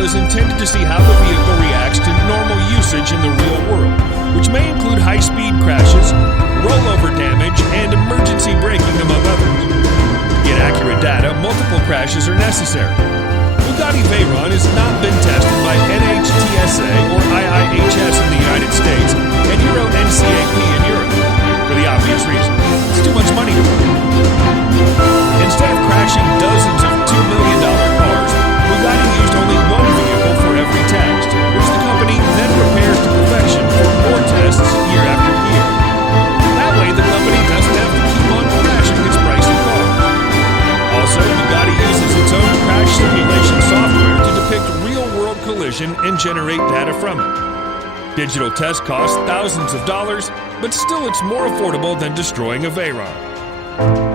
tutorial is intended to see how the vehicle reacts to normal usage in the real world, which may include high-speed crashes, rollover damage, and emergency braking, among others. To get accurate data, multiple crashes are necessary. Bugatti Veyron has not been tested by NHTSA or IIHS in the United States and Euro NCAP in Europe, for the obvious reason: it's too much money to burn. Instead of crashing dozens of $2 million cars, Bugatti used only one vehicle for every test, which the company then repairs to perfection for more tests year after year. That way, the company doesn't have to keep on crashing its pricey cars. Also, Bugatti uses its own crash simulation software to depict real-world collision and generate data from it. Digital tests cost thousands of dollars, but still it's more affordable than destroying a Veyron.